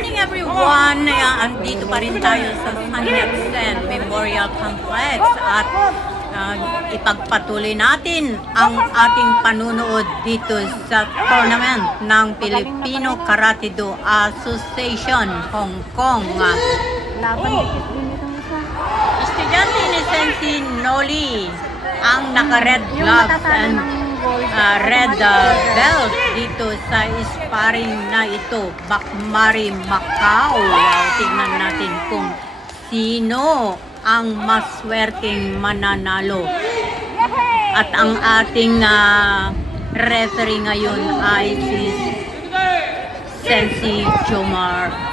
morning everyone! Andito pa rin tayo sa San Vicente Memorial Complex at ipagpatuloy natin ang ating panunood dito sa tournament ng Filipino Karate Do Association Hong Kong. Estudyante ni Sensei Noli ang naka-red gloves and red belt dito sa sparring na ito, Bakmari Macau. Tignan natin kung sino ang maswerteng mananalo. At ang ating referee ngayon ay si Sensei Jomar.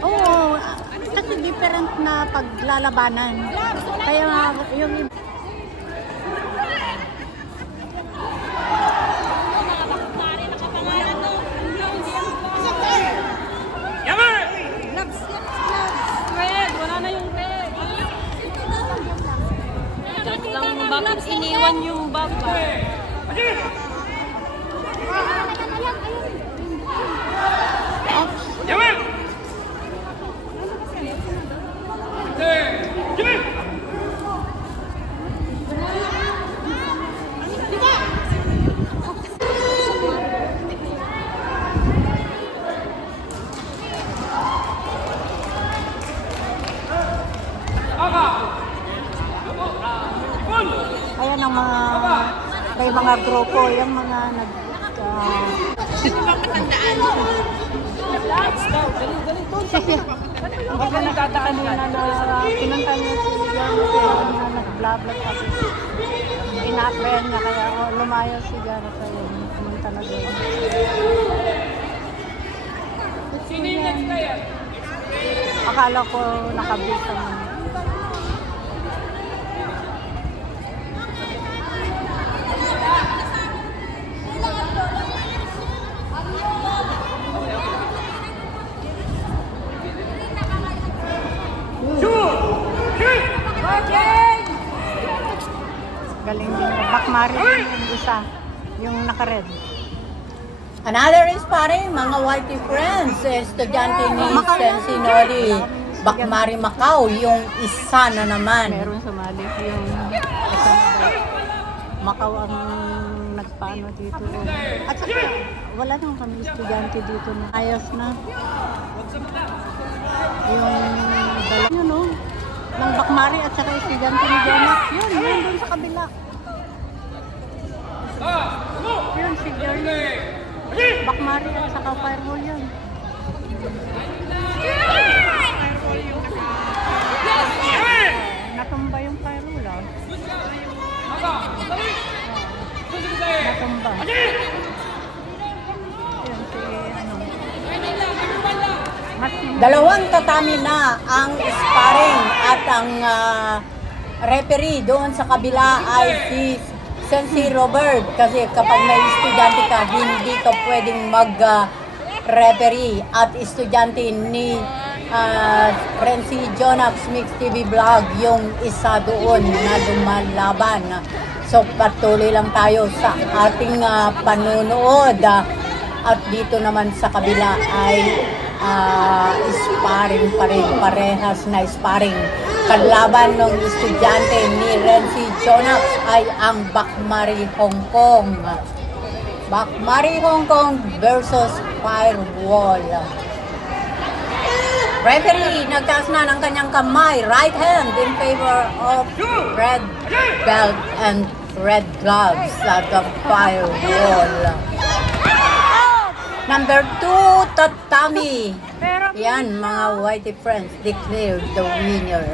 Oo, kasi different na paglalabanan. Kaya yung bakit iniwan yung bag ba? ayan ang mga grupo, yung mga Baga nagdadaan nila na pinunta niya siya na nag-vlog kasi ina-apply niya kaya lumayo siya na sa'yo pumunta na doon. Sino yung next player? akala ko nakabisa mo. Galing din. Bakmari yung isa. Yung naka-red. Another sparring, mga whitey friends. Estudyante ni Sensei Noli. Bakmari Macau. Yung isa na naman. Meron sumali. Yung Macau ang nagpaano dito. At saka, wala nang kami estudyante dito na ayos na. Yung dala. Yun o. Ng Bakmari at saka estudyante ni Jonas. Yun doon sa kabila. Yun, si Jerry. Bakmari at saka Firewall yun. Natumba yung Firewall ah. Natumba. Yun, si ano. Dalawang tatami na ang sparring at ang referee doon sa kabila ay si Sensi Robert, kasi kapag may estudyante ka, hindi ka pwedeng mag-referee. At estudyante ni Renzi Jonax Mix TV Vlog, yung isa doon na lumalaban. So patuloy lang tayo sa ating panunood. At dito naman sa kabila ay sparring pa rin, parehas na sparring. Kalaban ng estudyante ni Renzi Jonax ay ang Bakmari Hong Kong. Bakmari Hong Kong versus Firewall. Referee, nagtaas na ng kanyang kamay, right hand in favor of red belt and red gloves at the Firewall. Number 2, Tatami. Yan, mga whitey friends declared the winner.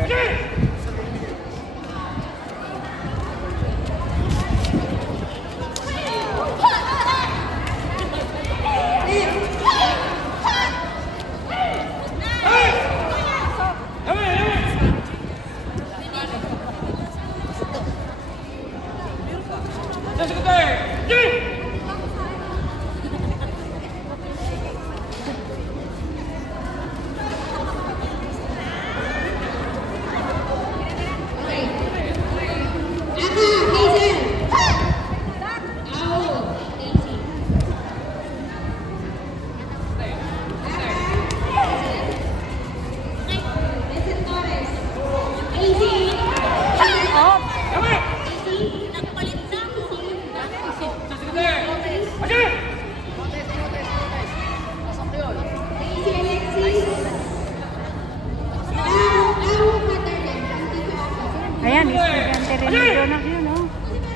Ayan, estudyante rin ni Jonax yun, oh.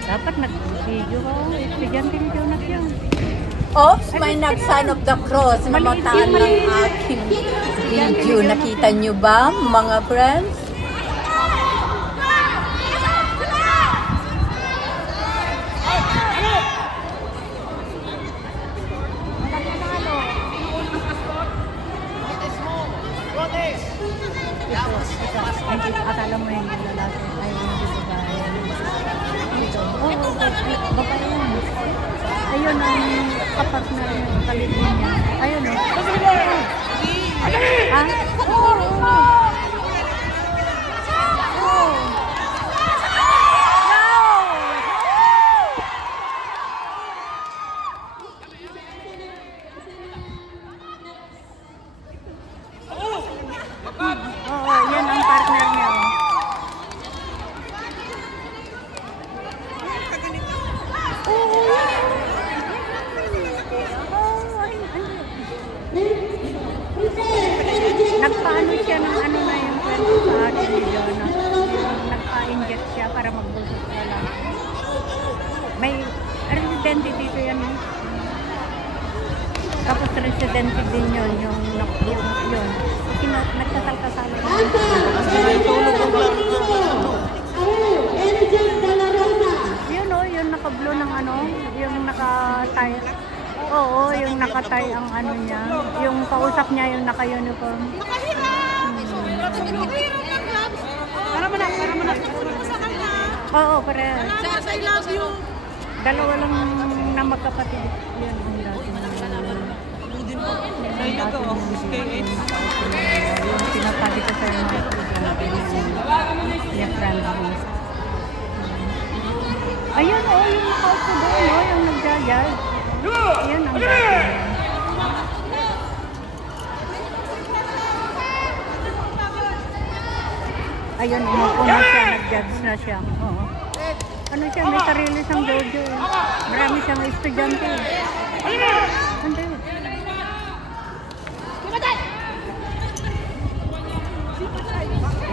Dapat nag-video ko, estudyante ni Jonax yun. Oops, may nag-sign of the cross na mataan ng aking video. Nakita nyo ba, mga friends? Akala mo yung lalaki ay yung babae. Ito. Oo, babae yun. Ayun ang kapat na kalibin niya. Ayun o. Ah? Oo. Oo, yan ang partner niya. Nagpaano siya ng ano na yung kwento sa akin ni Jonax. Nagpa-inject siya para magbulsot sa lalaki. May residente dito yan. Tapos residente din yun, yung yun. Nagkasal-kasal. Yun o, yung naka-blue ng ano, yung naka-tie. Oo, yung naka-tie ang ano niya. Yung kausap niya, yung naka-uniform. Para mo na. Oo, parehas. I love you. Dalawa lang na magkapatid. Yun ang dati. Yung sinasabi ko sa mga yung friend mo. Ayun o, yung nakaupo doon o, yung nagja-judge. Ayun ang dati. Ayun, umupo na siya, nag-judge na siya. Oo. Ano siya, may sarili siyang dojo. Marami siyang estudyante. Hindi.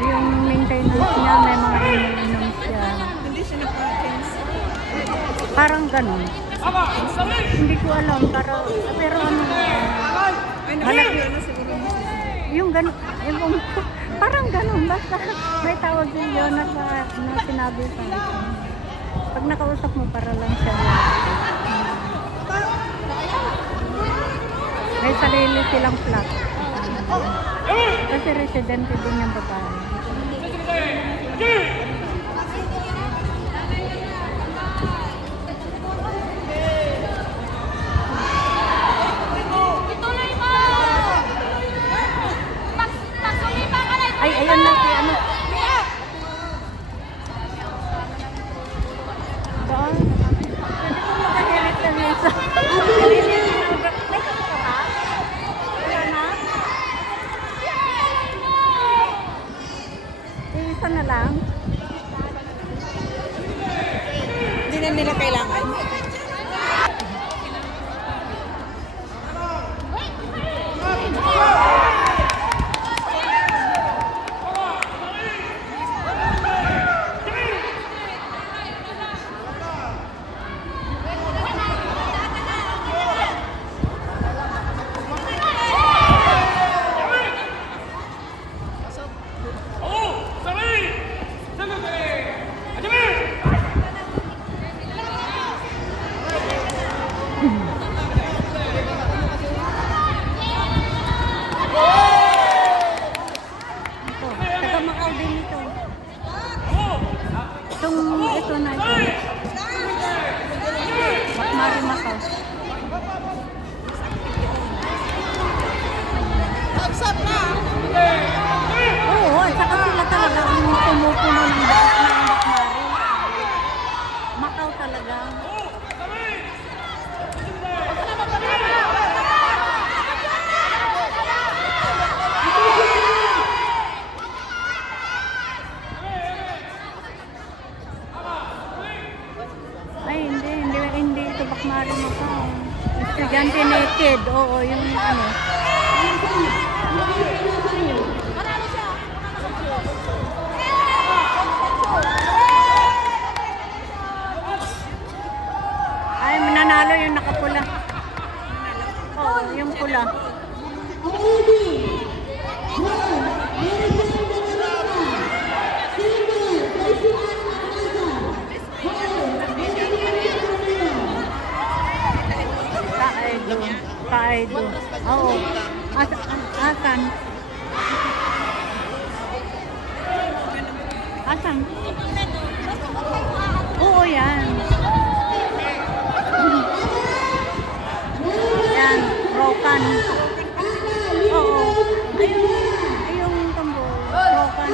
Yung maintenance niya, may mga ininom siya. Hindi siya nag-maintenance. Parang ganun. Hindi ko alam, pero ano, malaki. Yung ganun, parang ganun, basta may tawag din yun na sinabi sa akin. Pag nakausap mo, para lang siya. May sarili silang flat. Kasi residente din yung babae. Taga Macau din ito. Ito na ito. Macmari Macau. Oo, at saka sila talaga ang pumupuno ng Macmari. Macau talaga. Ay, hindi ito Macmari Macau. Estudyante naked, oo, yung ano. Ay, mananalo yung nakapula. Oo, yung pula. Kaido. Oo. Asan? Asan? Oo, yan. Yan, Rokan. Oo. Ayun tambo. Rokan.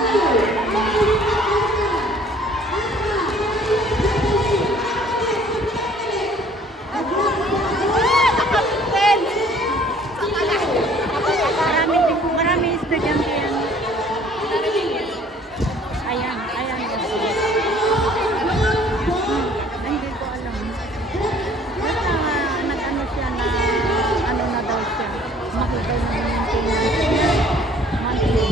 Marami estudyante yan. Ayan. Hindi ko alam. Basta nag-ano siya na ano na daw siya. Mahal daw na maintenance niya. Monthly.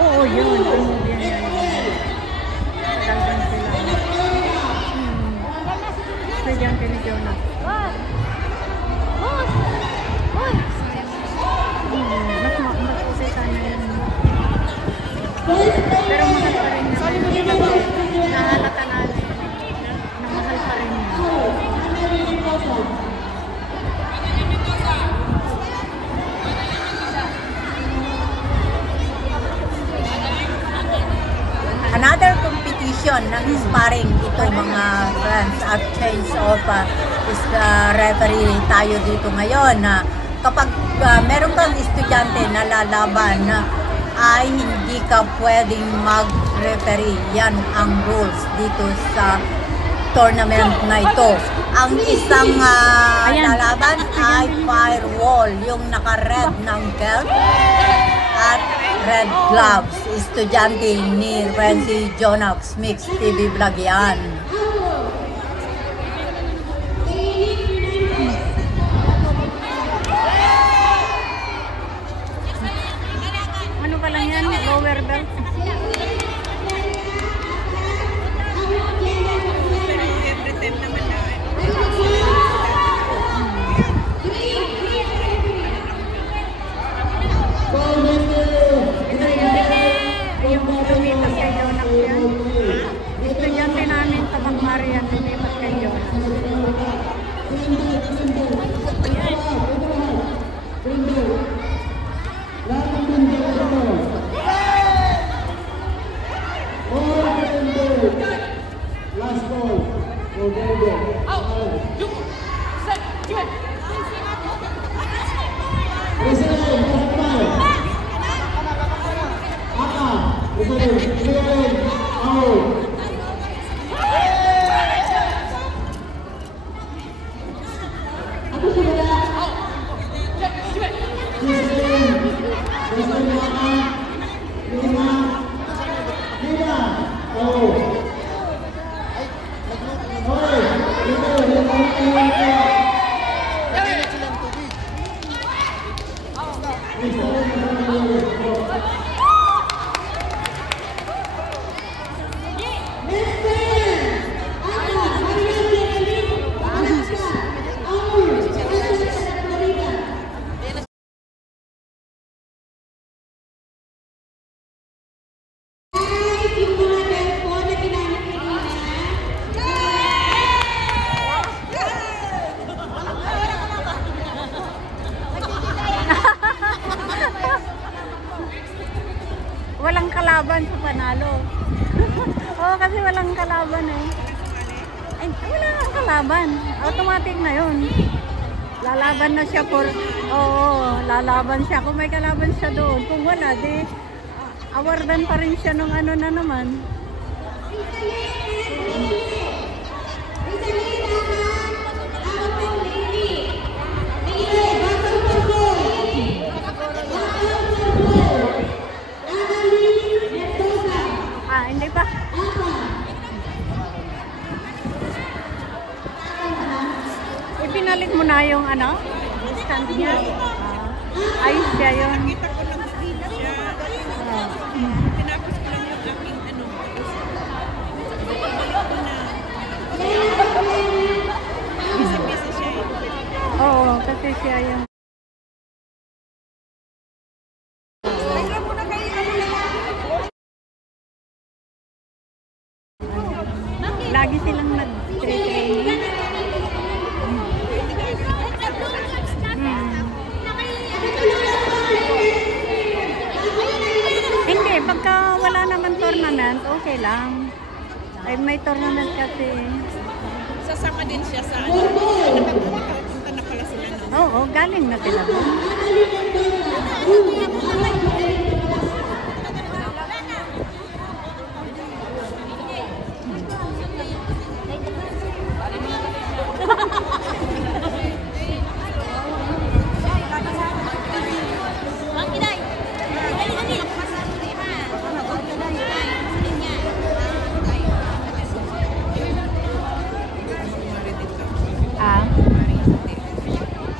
Oo, yun. Talagang sila. Estudyante ni Jonah. Mas okay sana yun. Pero mahal pa rin naman. Nahalata natin na mahal pa rin yun. Another competition ng sparring ito mga friends at change of referee tayo dito ngayon na kapag meron kang estudyante na lalaban ay hindi ka pwedeng mag-referee. Yan ang rules dito sa tournament na ito. Ang isang lalaban ay firewall, yung naka-red ng belt at red gloves. Estudyante ni Renzi Jonax Mix TV Vlog yan. Ano pa lang yan? Lower belt? Yung lumipas kay Jonax yan. Estudyante namin sa Macmari yan, lumipas kay Jonax. Last ball for Bobo. kalaban eh. Ay, wala kang kalaban. Automatic na yun. Lalaban na siya for... Oo, lalaban siya. Kung may kalaban siya doon. Kung wala, di... awardan pa rin siya nung ano na naman. Hindi pa. Ipinalit mo na yung ano? Stand niya. Ayos siya yun. Tinapos ko lang yung aking ano. Busy siya eh. Oo, kasi siya yung... Lagi silang nag-training. Hindi, pagka wala naman tournament, okay lang. Ay, may tournament kasi. Sasama din siya sa ano. Nakapunta na pala sila. No? Oo, galing na sila.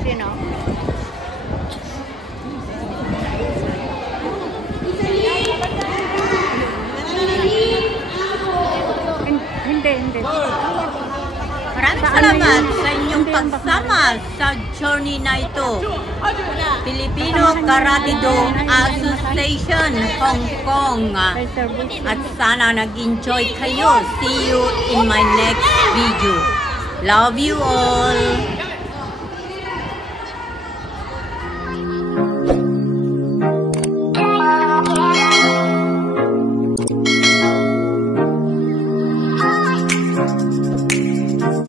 Sino? Hindi. Maraming salamat sa inyong pagsama sa journey na ito. Filipino Karate Do Association, Hong Kong. At sana nag-enjoy kayo. See you in my next video. Love you all.